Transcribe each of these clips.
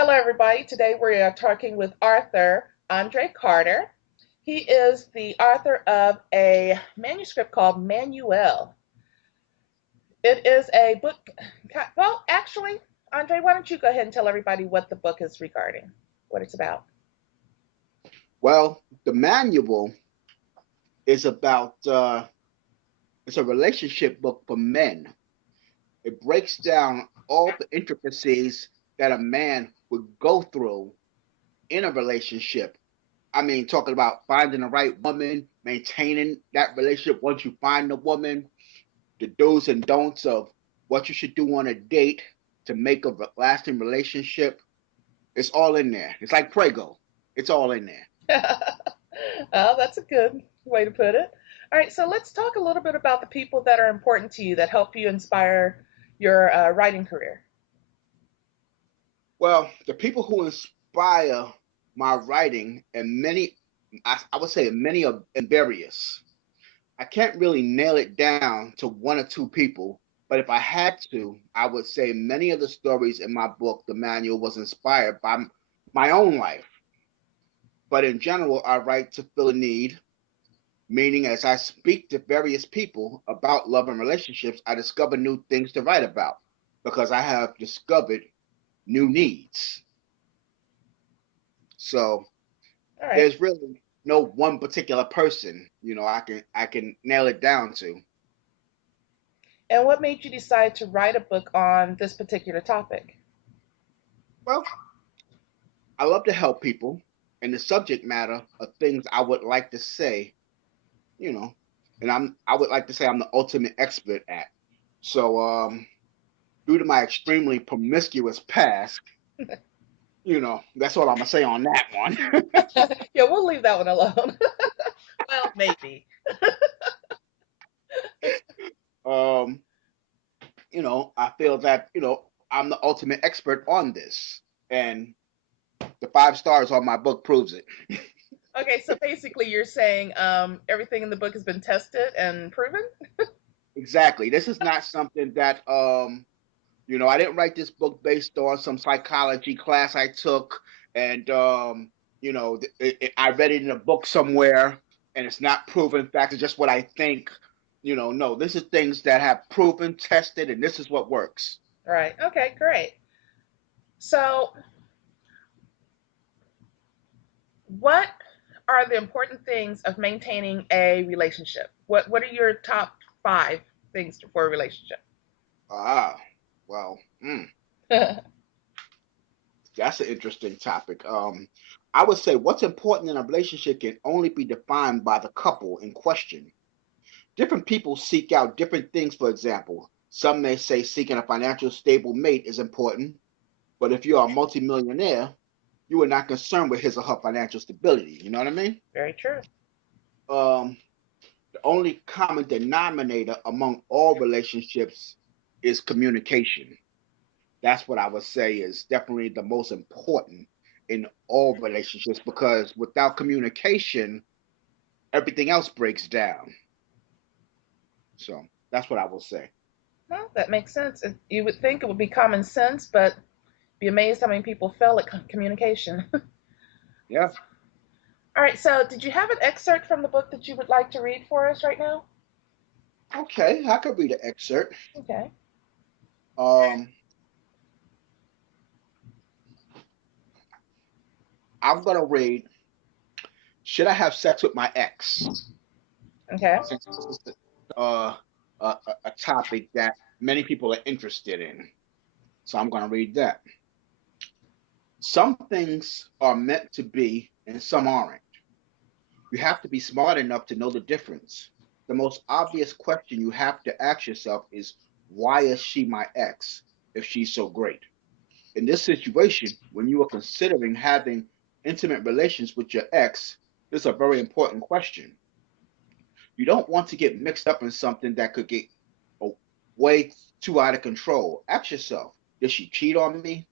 Hello, everybody. Today we are talking with Arthur Andre Carter. He is the author of a manuscript called Manuel. It is a book. Well, actually, Andre, why don't you go ahead and tell everybody what the book is regarding, what it's about? Well, the manual is about it's a relationship book for men. It breaks down all the intricacies that a man would go through in a relationship. I mean, talking about finding the right woman, maintaining that relationship once you find the woman, the do's and don'ts of what you should do on a date to make a lasting relationship. It's all in there. It's like Prego. It's all in there. Oh, that's a good way to put it. All right, so let's talk a little bit about the people that are important to you that help you inspire your writing career. Well, the people who inspire my writing, and I would say many are various. I can't really nail it down to one or two people, but if I had to, I would say many of the stories in my book, The Manual, was inspired by my own life. But in general, I write to fill a need, meaning as I speak to various people about love and relationships, I discover new things to write about because I have discovered new needs. So All right. there's really no one particular person, I can nail it down to. And what made you decide to write a book on this particular topic? Well, I love to help people, and the subject matter of things I would like to say, you know, and I would like to say I'm the ultimate expert at. So, due to my extremely promiscuous past, that's all I'm gonna say on that one. Yeah, we'll leave that one alone. Well, maybe. um, I feel that I'm the ultimate expert on this, and the 5 stars on my book proves it. Okay, so basically you're saying everything in the book has been tested and proven? Exactly. This is not something that I didn't write this book based on some psychology class I took, and I read it in a book somewhere, and it's not proven fact. It's just what I think. No, this is things that have proven, tested, and this is what works. Right. Okay, great. So, what are the important things of maintaining a relationship? What are your top 5 things for a relationship? Ah, well, that's an interesting topic. I would say what's important in a relationship can only be defined by the couple in question. Different people seek out different things, for example. Some may say seeking a financial stable mate is important, but if you're a multimillionaire, you are not concerned with his or her financial stability. You know what I mean? Very true. Um, the only common denominator among all relationships is communication. That's what I would say is definitely the most important in all relationships because without communication, everything else breaks down. So that's what I will say. Well, that makes sense. You would think it would be common sense, but be amazed how many people fail at communication. Yeah. All right, so did you have an excerpt from the book that you would like to read for us right now? Okay, I could read an excerpt. Okay. Um, I'm gonna read. Should I have sex with my ex? Okay. Since this is a topic that many people are interested in, so I'm gonna read that. Some things are meant to be, and some aren't. You have to be smart enough to know the difference. The most obvious question you have to ask yourself is, why is she my ex if she's so great? In this situation, when you are considering having intimate relations with your ex, this is a very important question. You don't want to get mixed up in something that could get way too out of control. Ask yourself, did she cheat on me?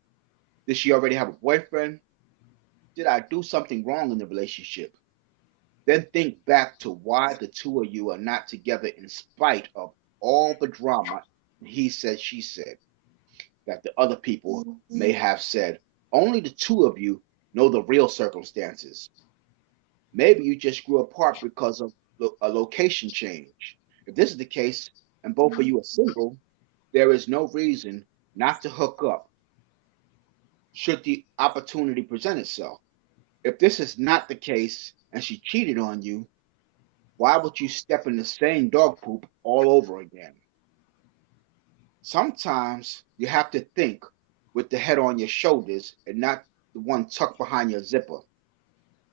Did she already have a boyfriend? Did I do something wrong in the relationship? Then think back to why the two of you are not together in spite of all the drama he said, she said, that the other people may have said. Only the two of you know the real circumstances. Maybe you just grew apart because of a location change. If this is the case and both of you are single, there is no reason not to hook up should the opportunity present itself. If this is not the case and she cheated on you, why would you step in the same dog poop all over again? Sometimes you have to think with the head on your shoulders and not the one tucked behind your zipper.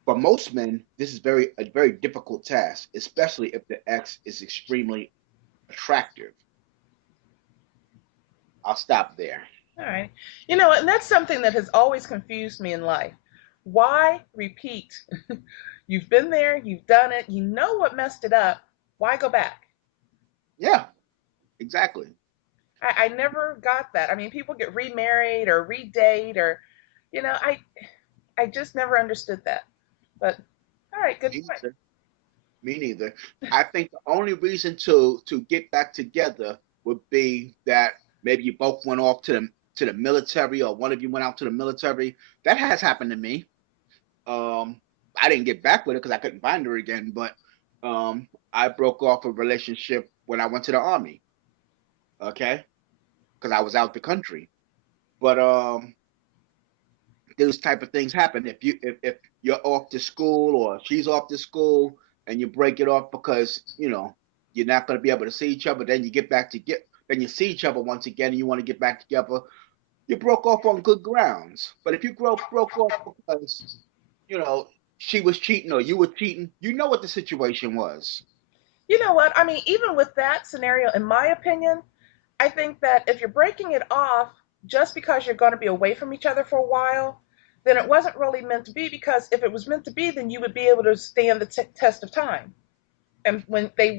For most men, this is a very difficult task, especially if the ex is extremely attractive. I'll stop there. All right. And that's something that has always confused me in life. Why repeat? You've been there, you've done it, you know what messed it up. Why go back? Yeah, exactly. I never got that. I mean, people get remarried or redate or, I just never understood that. But all right, good Me point. neither. Me neither. I think the only reason to get back together would be that maybe you both went off to the military, or one of you went out to the military. That has happened to me. Um, I didn't get back with her because I couldn't find her again, but I broke off a relationship when I went to the army. Okay, because I was out the country. But those type of things happen if you're off to school or she's off to school and you break it off because you're not going to be able to see each other. Then you get back to get then you see each other once again and you want to get back together. You broke off on good grounds. But if you broke off because you know she was cheating or you were cheating, you know what the situation was. You know what? I mean, even with that scenario, in my opinion, I think that if you're breaking it off just because you're going to be away from each other for a while, then it wasn't really meant to be, because if it was meant to be, then you would be able to stand the test of time. And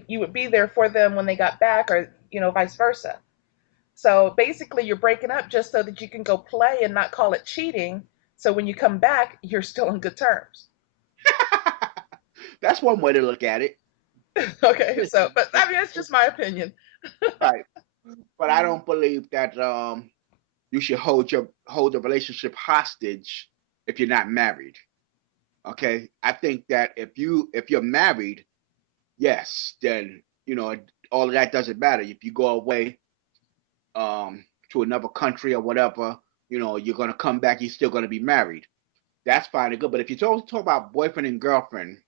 you would be there for them when they got back, or, vice versa. So basically, you're breaking up just so that you can go play and not call it cheating. So when you come back, you're still on good terms. That's one way to look at it. Okay, so, but I mean, it's just my opinion. Right. But I don't believe that you should hold the relationship hostage if you're not married. Okay, I think that if you're married, yes, then all of that doesn't matter. If you go away to another country or whatever, you're gonna come back. You're still gonna be married. That's fine and good. But if you're talking about boyfriend and girlfriend,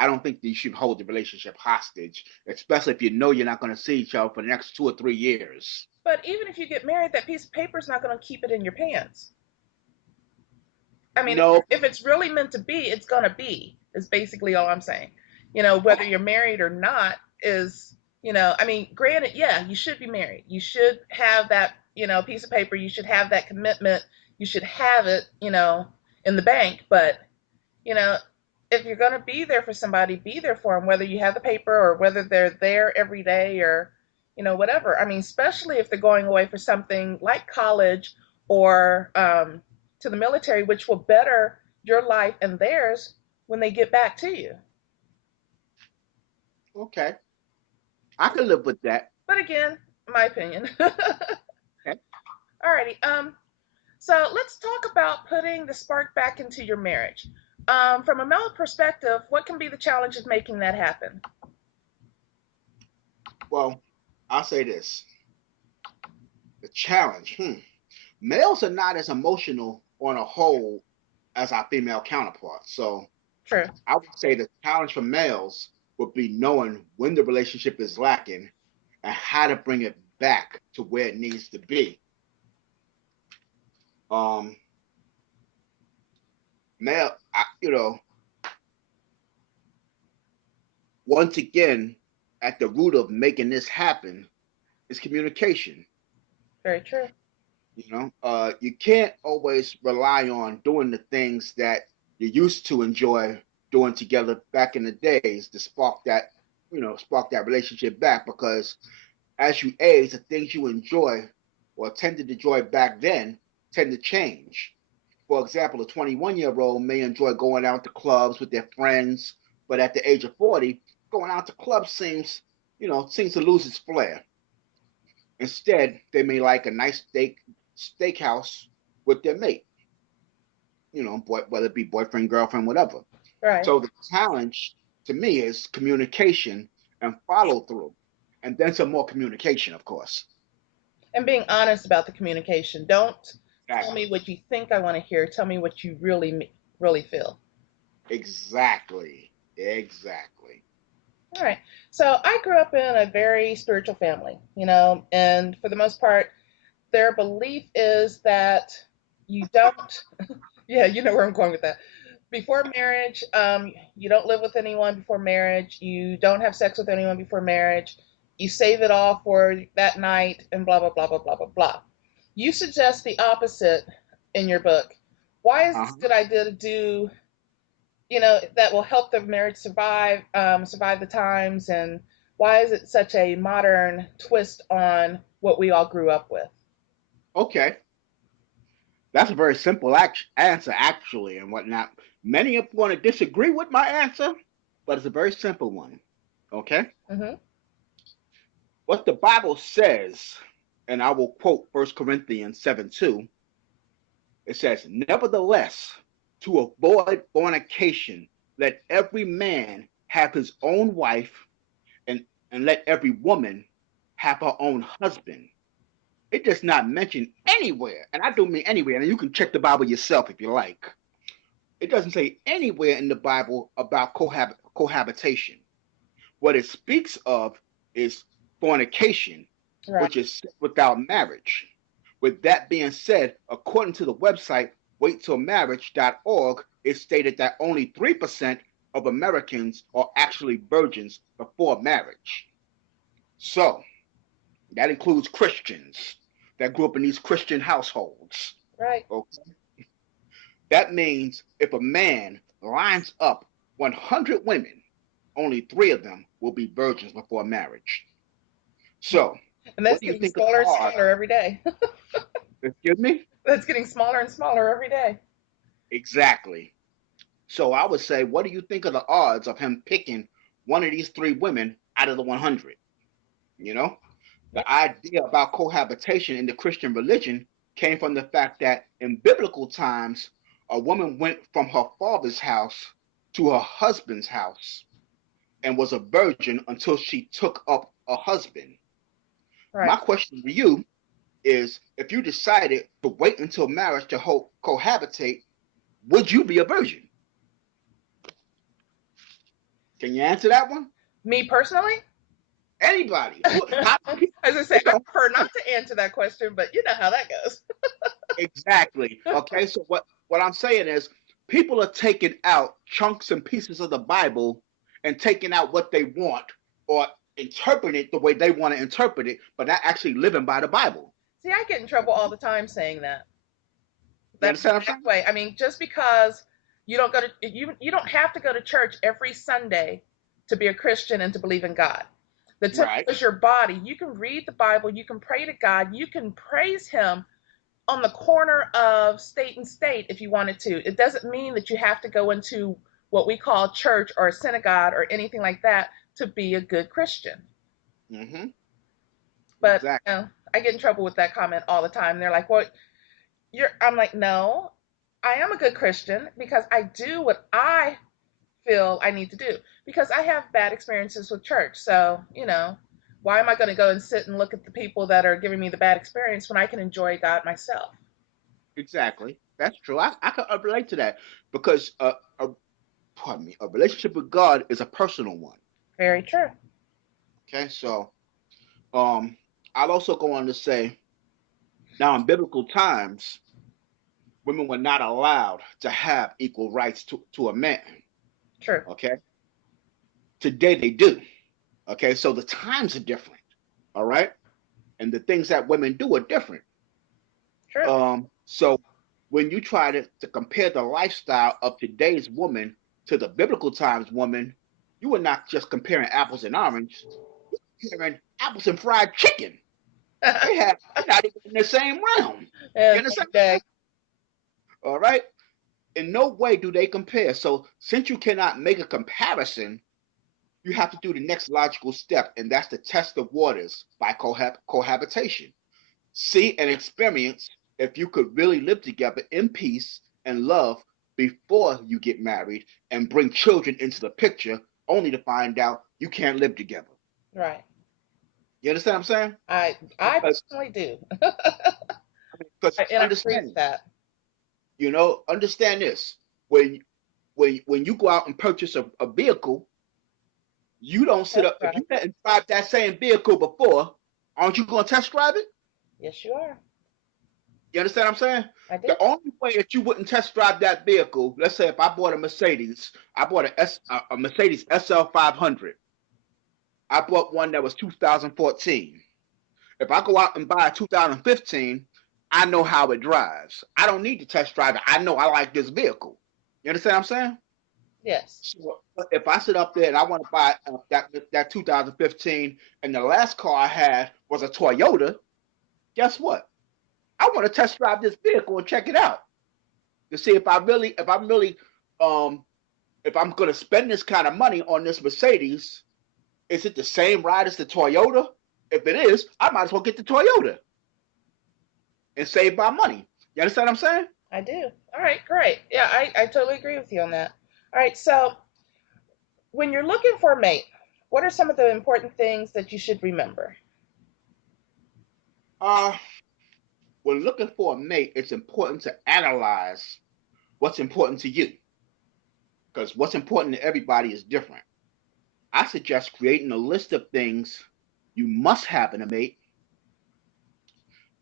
I don't think that you should hold the relationship hostage, especially if you know you're not gonna see each other for the next 2 or 3 years. But even if you get married, that piece of paper is not going to keep it in your pants. I mean, No, if it's really meant to be, it's going to be, is basically all I'm saying. Whether you're married or not is, I mean, granted, yeah, you should be married. You should have that, piece of paper. You should have that commitment. You should have it, in the bank. But, you know, if you're going to be there for somebody, be there for them, whether you have the paper or whether they're there every day or, whatever. I mean, especially if they're going away for something like college or to the military, which will better your life and theirs when they get back to you. okay, I can live with that. But again, my opinion. Okay. Alrighty. So let's talk about putting the spark back into your marriage. From a male perspective, what can be the challenge of making that happen? Well, I'll say this: the challenge. Males are not as emotional on a whole as our female counterparts. So True. I would say the challenge for males would be knowing when the relationship is lacking and how to bring it back to where it needs to be. Um, male, once again, at the root of making this happen is communication. Very true. You can't always rely on doing the things that you used to enjoy doing together back in the days to spark that relationship back, because as you age, the things you enjoy or tended to enjoy back then tend to change. For example, a 21-year-old may enjoy going out to clubs with their friends, but at the age of 40, going out to clubs seems to lose its flair. Instead, they may like a nice steakhouse with their mate. whether it be boyfriend, girlfriend, whatever. Right. So the challenge to me is communication and follow through, and then some more communication, of course. And being honest about the communication. Don't tell me Exactly. what you think I want to hear. Tell me what you really feel. Exactly. Exactly. All right. So I grew up in a very spiritual family, and for the most part, their belief is that you don't, yeah, you know where I'm going with that. Before marriage, you don't live with anyone before marriage. You don't have sex with anyone before marriage. You save it all for that night, and blah, blah, blah, blah, blah, blah, blah. You suggest the opposite in your book. Why is this a Uh-huh. good idea to do, that will help the marriage survive the times, and why is it such a modern twist on what we all grew up with? Okay. That's a very simple answer, actually, and whatnot. Many are going to disagree with my answer, but it's a very simple one. Okay? Hmm. What the Bible says, and I will quote 1 Corinthians 7:2, it says, nevertheless, to avoid fornication, let every man have his own wife, and, and let every woman have her own husband. It does not mention anywhere, and I do mean anywhere, and you can check the Bible yourself if you like. It doesn't say anywhere in the Bible about cohabitation. What it speaks of is fornication, Right. which is without marriage. With that being said, according to the website waittillmarriage.org, it stated that only 3% of Americans are actually virgins before marriage. So that includes Christians that grew up in these Christian households. Right. Okay? That means if a man lines up 100 women, only three of them will be virgins before marriage. So, And what that's do you getting think of the smaller and odds? smaller every day. Excuse me? That's getting smaller and smaller every day. Exactly. So, I would say, what do you think of the odds of him picking one of these three women out of the 100? You know, Yeah. the idea about cohabitation in the Christian religion came from the fact that in biblical times, a woman went from her father's house to her husband's house and was a virgin until she took up a husband. Right. My question to you is, if you decided to wait until marriage to cohabitate, would you be a virgin? Can you answer that one? Me personally, Anybody? How do people, as I say, it's I a whole prefer not bunch. to answer that question, but you know how that goes. Exactly. Okay, so what I'm saying is people are taking out chunks and pieces of the Bible and taking out what they want or interpreting it the way they want to interpret it, but not actually living by the Bible. See, I get in trouble all the time saying that. You That's the understand what I'm exact saying? way. I mean, just because you don't have to go to church every Sunday to be a Christian and to believe in God. The temple Right. is your body. You can read the Bible, you can pray to God, you can praise him on the corner of state and state if you wanted to. It doesn't mean that you have to go into what we call church or a synagogue or anything like that to be a good Christian. Mm-hmm. But Exactly. I get in trouble with that comment all the time. They're like, "What? You're?" I'm like, "No, I am a good Christian because I do what I feel I need to do because I have bad experiences with church. So why am I going to go and sit and look at the people that are giving me the bad experience when I can enjoy God myself?" Exactly. That's true. I can relate to that because pardon me, a relationship with God is a personal one. Very true. Okay, so um, I'll also go on to say now in biblical times, women were not allowed to have equal rights to a man. True. Okay, today they do. Okay, so the times are different. All right, and the things that women do are different. True. So when you try to compare the lifestyle of today's woman to the biblical times woman, you are not just comparing apples and oranges, you're comparing apples and fried chicken. They're not even in the same realm. You And understand what I'm day. saying? All right. In no way do they compare. So since you cannot make a comparison, you have to do the next logical step, and that's to test the waters by cohabitation. See and experience if you could really live together in peace and love before you get married and bring children into the picture, only to find out you can't live together. Right. You understand what I'm saying? I Because personally do. because And I agree with understand, that. understand this. When when you go out and purchase a vehicle, you don't sit That's up. If right. you hadn't drive that same vehicle before, aren't you going to test drive it? Yes, you are. You understand what I'm saying? I do. The only way that you wouldn't test drive that vehicle, let's say if I bought a Mercedes, I bought a Mercedes SL 500. I bought one that was 2014. If I go out and buy a 2015, I know how it drives. I don't need to test drive it. I know I like this vehicle. You understand what I'm saying? Yes. So if I sit up there and I want to buy that 2015, and the last car I had was a Toyota, guess what? I want to test drive this vehicle and check it out to see um if I'm going to spend this kind of money on this Mercedes. Is it the same ride as the Toyota? If it is, I might as well get the Toyota and save my money. You understand what I'm saying? I do. All right, great. Yeah, I totally agree with you on that. All right, so when you're looking for a mate, what are some of the important things that you should remember? Uh, when looking for a mate, it's important to analyze what's important to you because what's important to everybody is different. I suggest creating a list of things you must have in a mate,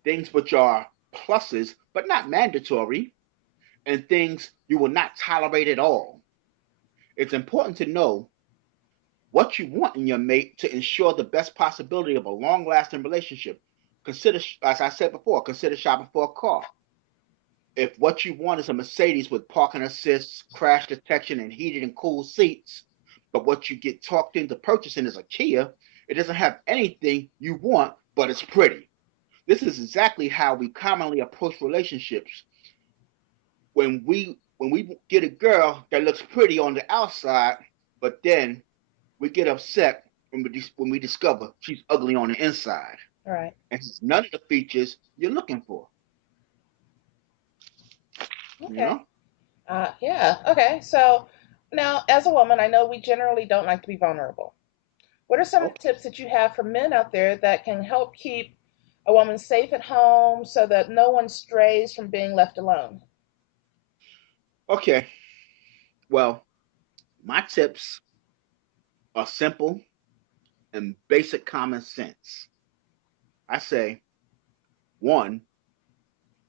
things which are pluses but not mandatory, and things you will not tolerate at all. It's important to know what you want in your mate to ensure the best possibility of a long lasting relationship. Consider, as I said before, consider shopping for a car. If what you want is a Mercedes with parking assists, crash detection, and heated and cooled seats, but what you get talked into purchasing is a Kia, it doesn't have anything you want, but it's pretty. This is exactly how we commonly approach relationships. When we get a girl that looks pretty on the outside, but then we get upset when we discover she's ugly on the inside All right. and has none of the features you're looking for. You Okay. know? Yeah. Okay. So now, as a woman, I know we generally don't like to be vulnerable. What are some of the Okay. tips that you have for men out there that can help keep a woman safe at home so that no one strays from being left alone? Okay. Well, my tips are simple and basic common sense. I say, one,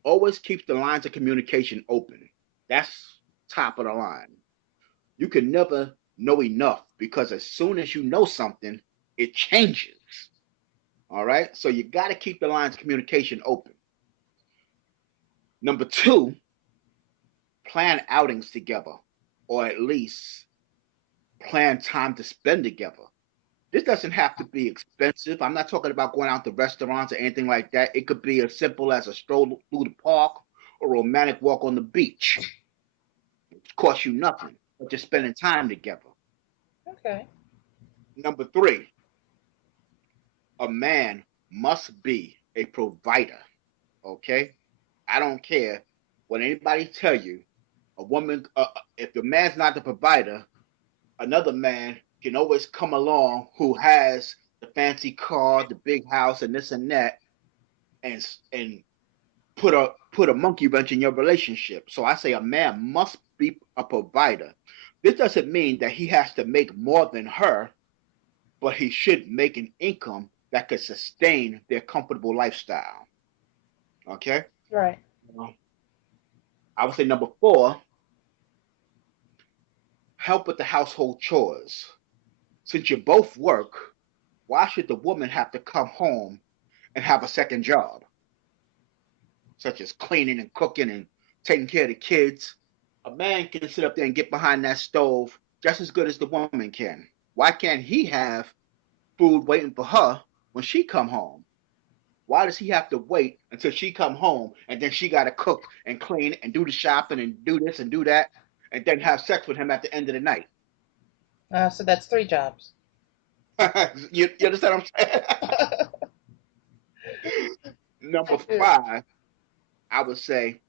always keep the lines of communication open. That's top of the line. You can never know enough because as soon as you know something, it changes. All right. So you got to keep the lines of communication open. Number two, plan outings together, or at least plan time to spend together. This doesn't have to be expensive. I'm not talking about going out to restaurants or anything like that. It could be as simple as a stroll through the park or a romantic walk on the beach. It costs you nothing, but just spending time together. Okay. Number three, a man must be a provider. Okay, I don't care what anybody tell you. A woman, if the man's not the provider, another man can always come along who has the fancy car, the big house, and this and that, and put a monkey wrench in your relationship. So I say a man must be a provider. This doesn't mean that he has to make more than her, but he should make an income that could sustain their comfortable lifestyle. Okay. Right. Well, I would say number four, help with the household chores. Since you both work, why should the woman have to come home and have a second job, such as cleaning and cooking and taking care of the kids? A man can sit up there and get behind that stove just as good as the woman can. Why can't he have food waiting for her when she come home? Why does he have to wait until she come home and then she got to cook and clean and do the shopping and do this and do that and then have sex with him at the end of the night? So that's three jobs. You understand what I'm saying? I Number do. five, I would say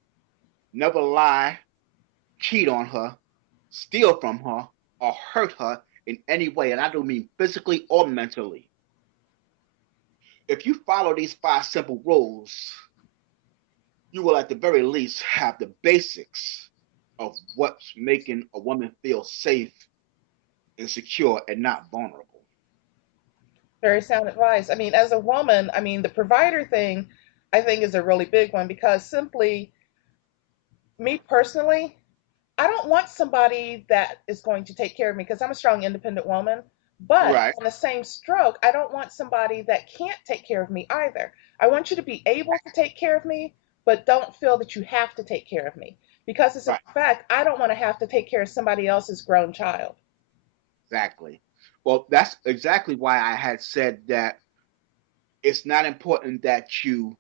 never lie, cheat on her, steal from her, or hurt her in any way, and I don't mean physically or mentally. If you follow these five simple rules, you will at the very least have the basics of what's making a woman feel safe and secure and not vulnerable. Very sound advice. I mean, as a woman, I mean, the provider thing, I think, is a really big one because simply, me personally, I don't want somebody that is going to take care of me because I'm a strong, independent woman. But Right, on the same stroke, I don't want somebody that can't take care of me either. I want you to be able to take care of me, but don't feel that you have to take care of me. Because as a right, fact, I don't want to have to take care of somebody else's grown child. exactly. Well, that's exactly why I had said that it's not important that you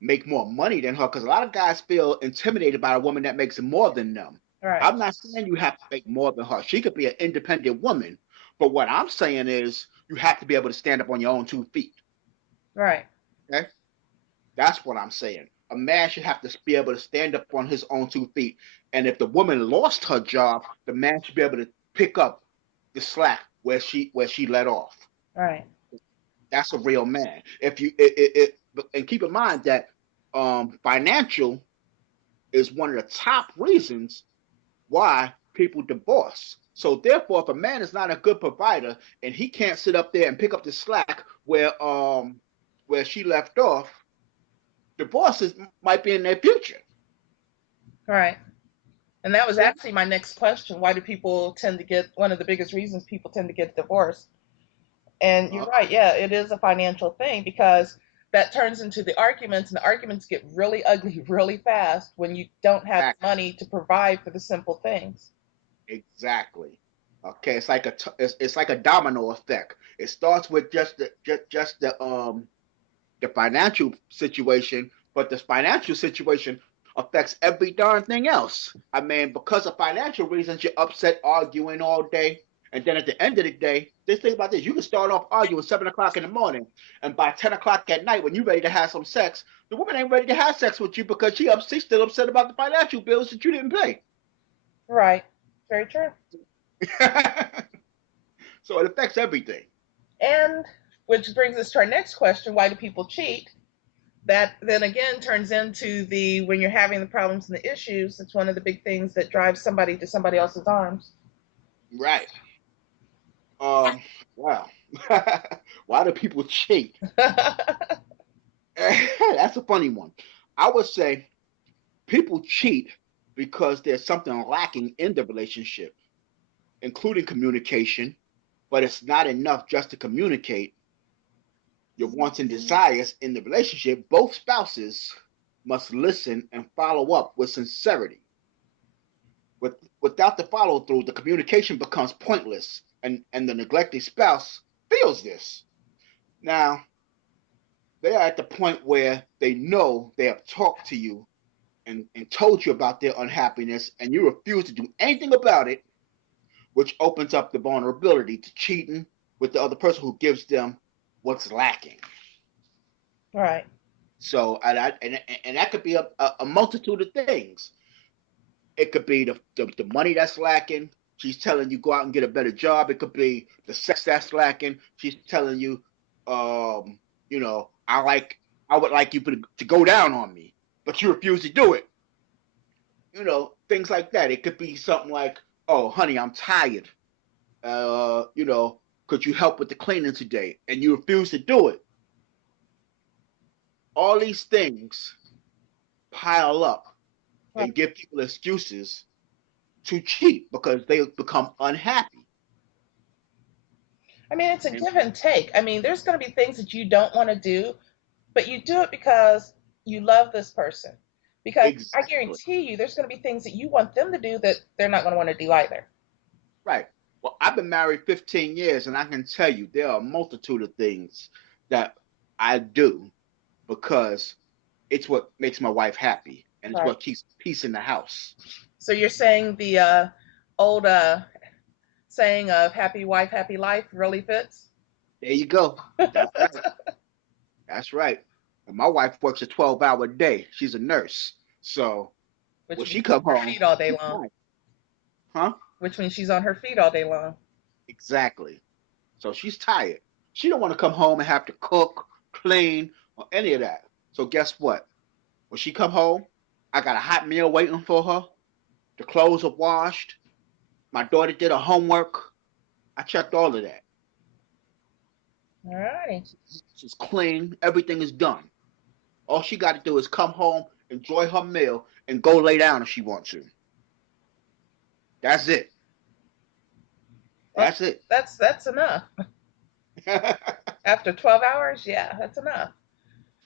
make more money than her because a lot of guys feel intimidated by a woman that makes more than them. Right, I'm not saying you have to make more than her. She could be an independent woman. But what I'm saying is you have to be able to stand up on your own 2 feet. right, Okay? That's what I'm saying. A man should have to be able to stand up on his own 2 feet. And if the woman lost her job, the man should be able to pick up the slack where she let off. right, That's a real man. If you and keep in mind that financial is one of the top reasons why people divorce. So therefore, if a man is not a good provider and he can't sit up there and pick up the slack where she left off, divorces might be in their future. right. And that was See? actually my next question. Why do people tend to get, one of the biggest reasons people tend to get divorced? And you're Uh, right, yeah, it is a financial thing because that turns into the arguments, and the arguments get really ugly really fast when you don't have the exactly. money to provide for the simple things. Exactly. Okay, it's like a domino effect. It starts with just the financial situation, but the financial situation affects every darn thing else. I mean, because of financial reasons, you're upset, arguing all day, and then at the end of the day, just think about this: you can start off arguing 7 o'clock in the morning, and by 10 o'clock at night, when you're ready to have some sex, the woman ain't ready to have sex with you because she's still upset about the financial bills that you didn't pay. Right. Very true. So it affects everything. And which brings us to our next question, why do people cheat? That then again turns into the, when you're having the problems and the issues, it's one of the big things that drives somebody to somebody else's arms. Right. Um. Wow. Why do people cheat? That's a funny one. I would say people cheat because there's something lacking in the relationship, including communication, but it's not enough just to communicate your wants and desires in the relationship. Both spouses must listen and follow up with sincerity. Without the follow through, the communication becomes pointless, and the neglected spouse feels this. Now, they are at the point where they know they have talked to you and told you about their unhappiness, and you refuse to do anything about it, which opens up the vulnerability to cheating with the other person who gives them what's lacking. Right. So, and that could be a multitude of things. It could be the money that's lacking. She's telling you go out and get a better job. It could be the sex that's lacking. She's telling you, um, I would like you to go down on me, but you refuse to do it. Things like that. It could be something like, oh, honey, I'm tired. Could you help with the cleaning today? And you refuse to do it. All these things pile up Right. and give people excuses to cheat because they become unhappy. I mean, it's a And give and take. I mean, there's going to be things that you don't want to do, but you do it because you love this person. Because I exactly guarantee you, there's going to be things that you want them to do that they're not going to want to do either. right. Well, I've been married 15 years, and I can tell you there are a multitude of things that I do because it's what makes my wife happy, and it's Right. what keeps peace in the house. So you're saying the old saying of happy wife, happy life really fits? There you go. That's right. That's right. And my wife works a 12-hour day. She's a nurse. So, which When means she she's come on her home, feet all day she's long. tired. Huh? Which means she's on her feet all day long. Exactly. So she's tired. She don't want to come home and have to cook, clean, or any of that. So guess what? When she come home, I got a hot meal waiting for her. The clothes are washed. My daughter did her homework. I checked all of that. All righty. She's clean. Everything is done. All she got to do is come home, enjoy her meal, and go lay down if she wants to. That's it. Well, That's it. that's enough. After 12 hours, yeah, that's enough.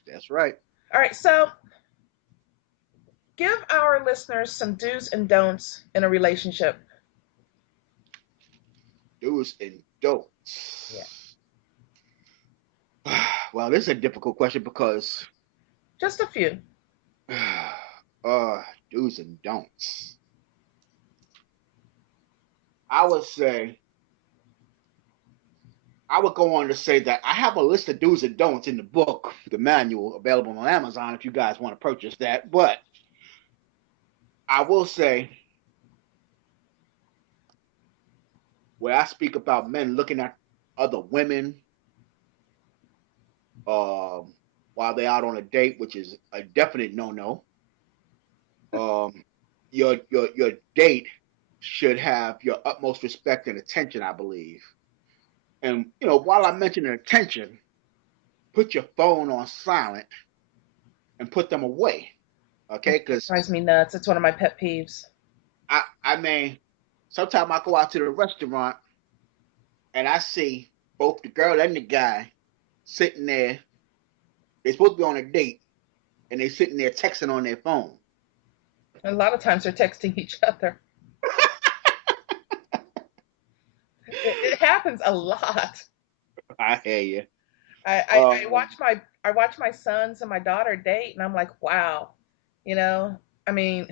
That's right. All right, so give our listeners some do's and don'ts in a relationship. Do's and Yeah, don'ts. Well, this is a difficult question because just a few. uh do's and don'ts. I would say I would go on to say that I have a list of do's and don'ts in the book, the manual available on Amazon if you guys want to purchase that. But I will say when I speak about men looking at other women um, while they're out on a date, which is a definite no-no. Um, your date should have your utmost respect and attention, I believe. And while I mention attention, put your phone on silent and put them away. Okay, because Drives me nuts. It's one of my pet peeves. I mean, sometimes I go out to the restaurant and I see both the girl and the guy sitting there. They're supposed to be on a date and they're sitting there texting on their phone. A lot of times they're texting each other. It happens a lot. I hear you. I Um, watch my sons and my daughter date, and I'm like, wow, you know. I mean,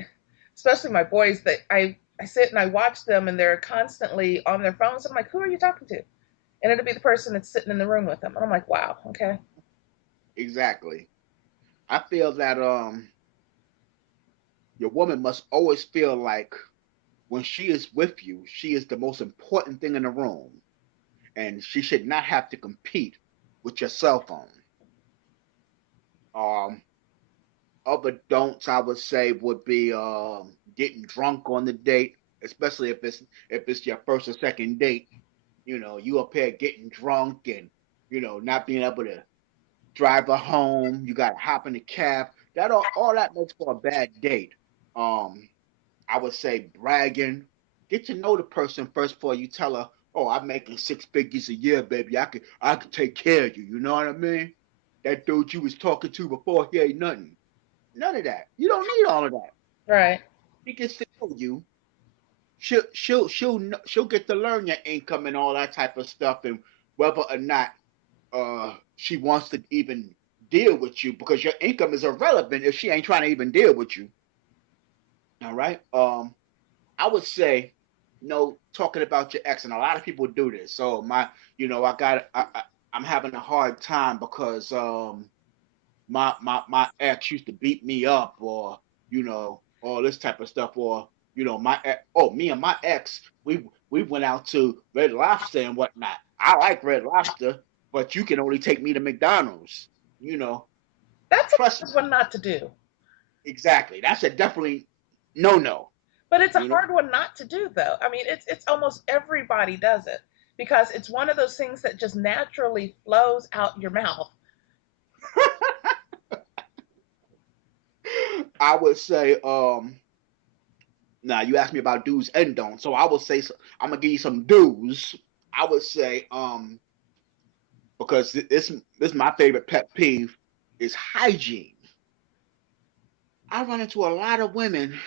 especially my boys. That I sit and I watch them, and they're constantly on their phones. I'm like, who are you talking to? And it'll be the person that's sitting in the room with them, and I'm like, wow, okay. exactly. I feel that your woman must always feel like when she is with you, she is the most important thing in the room, and she should not have to compete with your cell phone. Um, Other don'ts I would say would be getting drunk on the date, especially if it's your first or second date. You up here getting drunk and not being able to drive her home. You got to hop in the cab. That all that makes for a bad date. Um, I would say bragging. Get to know the person first before you tell her, "Oh, I'm making six figures a year, baby. I could take care of you." You know what I mean? That dude you was talking to before, he ain't nothing. None of that. You don't need all of that. Right. She gets to know you. She'll get to learn your income and all that type of stuff, and whether or not she wants to even deal with you because your income is irrelevant if she ain't trying to even deal with you. All right. I would say, talking about your ex, and a lot of people do this. So I'm having a hard time because my ex used to beat me up, or all this type of stuff, or me and my ex, we went out to Red Lobster and whatnot. I like Red Lobster, but you can only take me to McDonald's. You know, That's a trust hard me, one not to do, exactly. That's a definitely no. but it's a You know, hard one not to do, though. I mean, it's almost everybody does it because it's one of those things that just naturally flows out your mouth. I would say now you asked me about do's and don'ts, so I would say I'm gonna give you some do's. I would say because this is my favorite pet peeve is hygiene. I run into a lot of women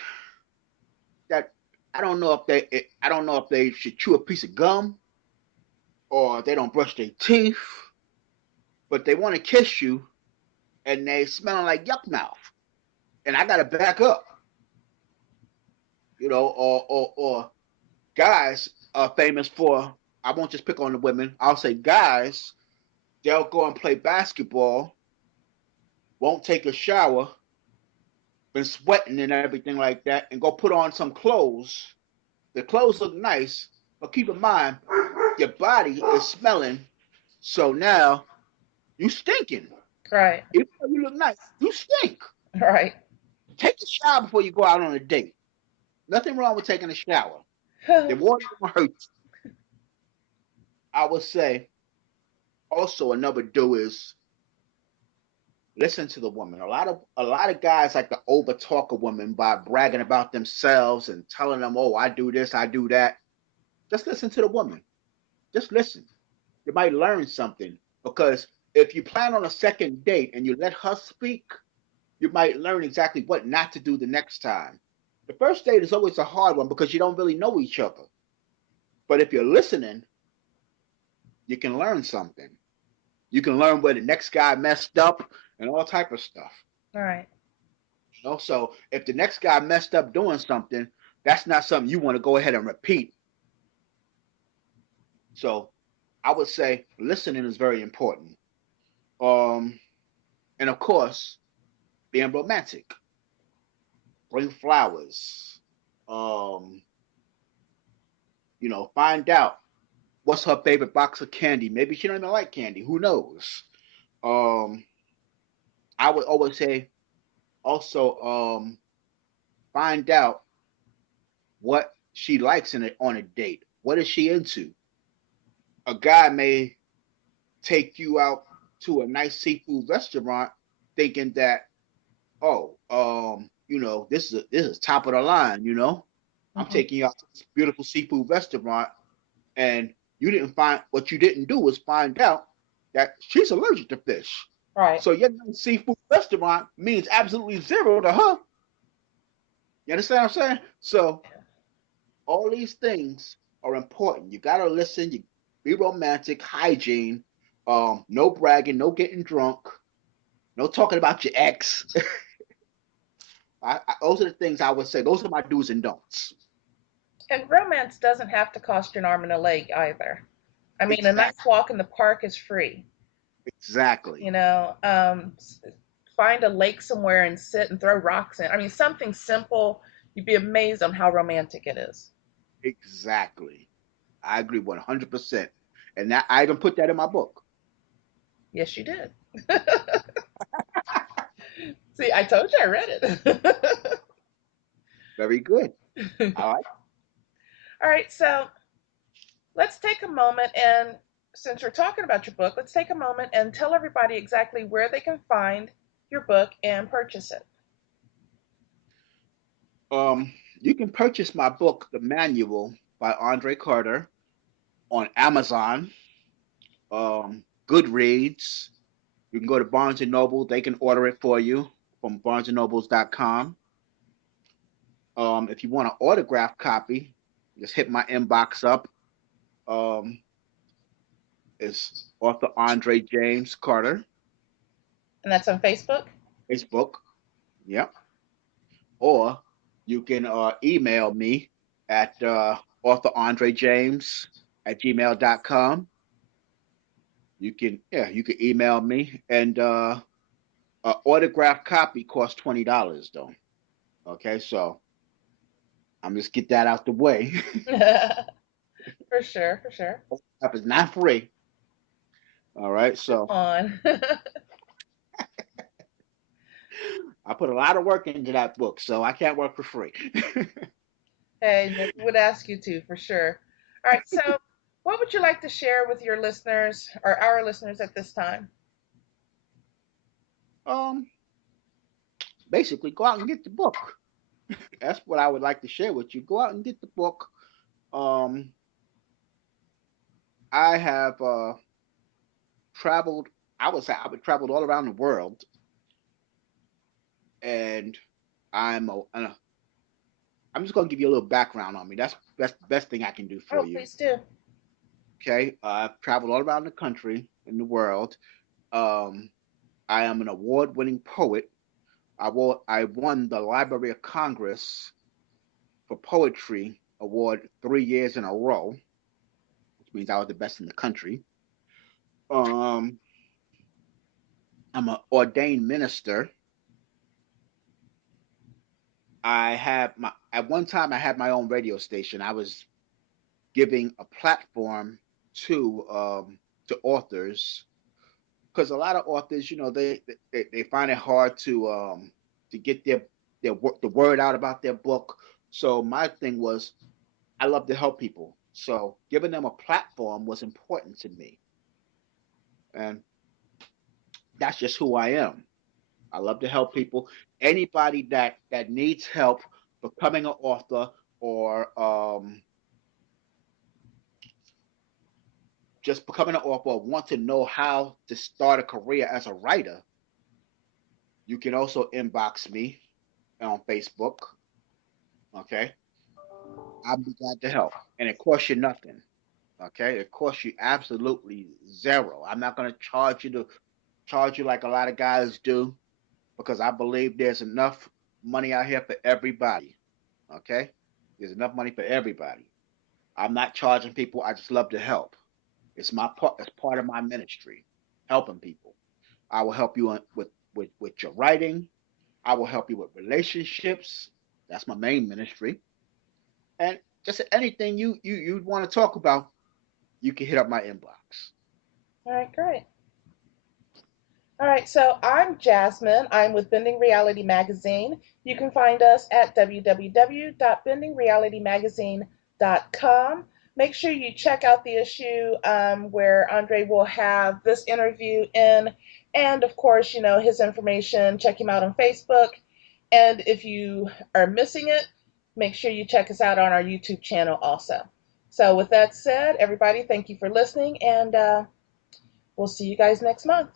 that I don't know if they should chew a piece of gum or they don't brush their teeth, but they want to kiss you and they smelling like yuck mouth, and I gotta back up, or guys are famous for. I won't just pick on the women. I'll say guys. They'll go and play basketball, won't take a shower, been sweating and everything like that, and go put on some clothes. The clothes look nice, but keep in mind your body is smelling. So now you stinking. Right. Even though you look nice, you stink. Right. Take a shower before you go out on a date. Nothing wrong with taking a shower. The water don't hurt you. I would say also another do is listen to the woman. A lot of guys like to over talk a woman by bragging about themselves and telling them, "Oh, I do this, I do that." Just listen to the woman. Just listen. You might learn something because if you plan on a second date and you let her speak, you might learn exactly what not to do the next time. The first date is always a hard one because you don't really know each other. But if you're listening, you can learn something. You can learn where the next guy messed up and all type of stuff. Right. Also, if the next guy messed up doing something, that's not something you want to go ahead and repeat. So I would say listening is very important. Um, and of course, being romantic. Bring flowers. Um, find out what's her favorite box of candy. Maybe she don't even like candy. Who knows? Um, I would always say also find out what she likes on a date. What is she into? A guy may take you out to a nice seafood restaurant thinking that, oh, this is top of the line. I'm Hmm. taking you out to this beautiful seafood restaurant, and what you didn't do was find out that she's allergic to fish. Right. So your nice seafood restaurant means absolutely zero to her. You understand what I'm saying? So all these things are important. You gotta listen. You be romantic, hygiene, no bragging, no getting drunk, no talking about your ex. Those are the things I would say. Those are my do's and don'ts. And romance doesn't have to cost you an arm and a leg either. I mean, a nice Exactly. walk in the park is free. Exactly. You know, find a lake somewhere and sit and throw rocks in. I mean, something simple. You'd be amazed on how romantic it is. Exactly. I agree 100%. And that I even put that in my book. Yes, you did. See, I told you I read it. Very good. All right. All right, so let's take a moment and since we're talking about your book, let's take a moment and tell everybody exactly where they can find your book and purchase it. Um, you can purchase my book, The Manual by Andre Carter, on Amazon, Goodreads. You can go to Barnes and Noble. They can order it for you from barnesandnobles.com. If you want an autographed copy, just hit my inbox up. Um, it's author Andre James Carter, And that's on Facebook. Facebook. Yep. Or you can email me at author Andre James at gmail.com. You can email me, and an autographed copy costs $20 though. Okay, so I'm just get that out the way. For sure, for sure. It's not free. All right, Come so on. I put a lot of work into that book, so I can't work for free. Hey, never would ask you to, for sure. All right, so what would you like to share with your listeners or our listeners at this time? um, Basically, go out and get the book. That's what I would like to share with you. Go out and get the book. Um, I have traveled. I would say I've traveled all around the world, and I'm just gonna give you a little background on me. That's the best thing I can do for Oh, you. please do. Okay, I've traveled all around the country in the world. Um, I am an award-winning poet. I won the Library of Congress for poetry award 3 years in a row, which means I was the best in the country. Um, I'm an ordained minister. I have my at one time I had my own radio station. I was giving a platform to um to authors because a lot of authors, they find it hard to get the word out about their book. So my thing was I love to help people. So giving them a platform was important to me. And that's just who I am. I love to help people. Anybody that needs help becoming an author or just becoming an author or want to know how to start a career as a writer, you can also inbox me on Facebook. Okay, I'll be glad to help, and it costs you nothing. Okay, it costs you absolutely zero. I'm not going to charge you like a lot of guys do because I believe there's enough money out here for everybody. Okay, there's enough money for everybody. I'm not charging people. I just love to help. It's my part. It's part of my ministry, helping people. I will help you with your writing. I will help you with relationships. That's my main ministry. And just anything you'd want to talk about, you can hit up my inbox. All right, great. All right, so I'm Jasmine. I'm with Bending Reality Magazine. You can find us at www.bendingrealitymagazine.com. Make sure you check out the issue where Andre will have this interview in, and of course, his information. Check him out on Facebook. And if you are missing it, make sure you check us out on our YouTube channel also. So, with that said, everybody, thank you for listening, and we'll see you guys next month.